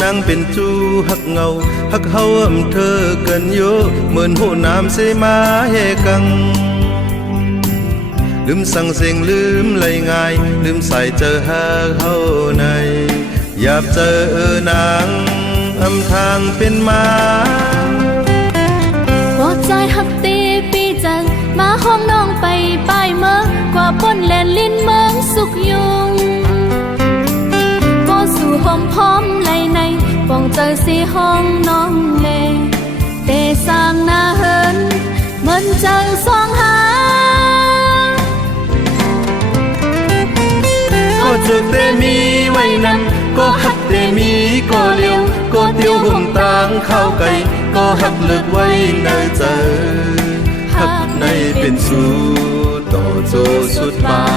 นางเป็นจูหักเงาหักเฮาอำเธอเกินโยเหมือนหูน้ำเสมาเฮกังลืมสั่งเสียงลืมไหลง่าย ลืมใส่เจอหาเฮาใน อยากเจอนางอำทางเป็นมา เจอสีห้องน้องเลเตสร้างหน้าเฮินเหมือนจังสองหาก็จุดเตมีไว้นั้นก็หักเตมีก็เลี้ยวก็เตียวหุ่มตางเข้าไก่ก็หักเลิกไว้ในใจหักในเป็นสู้ต่อโจสุดบา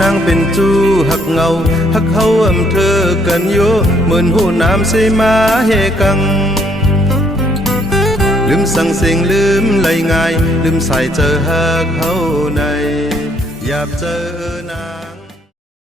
นางเป็นจูหักเงา หักเฮาอำเธอกันโยเหมือนหูน้ำใสมาเฮกัง ลืมสั่งเสียงลืมไหลง่าย ลืมใส่เจอหักเฮาใน อยากเจอ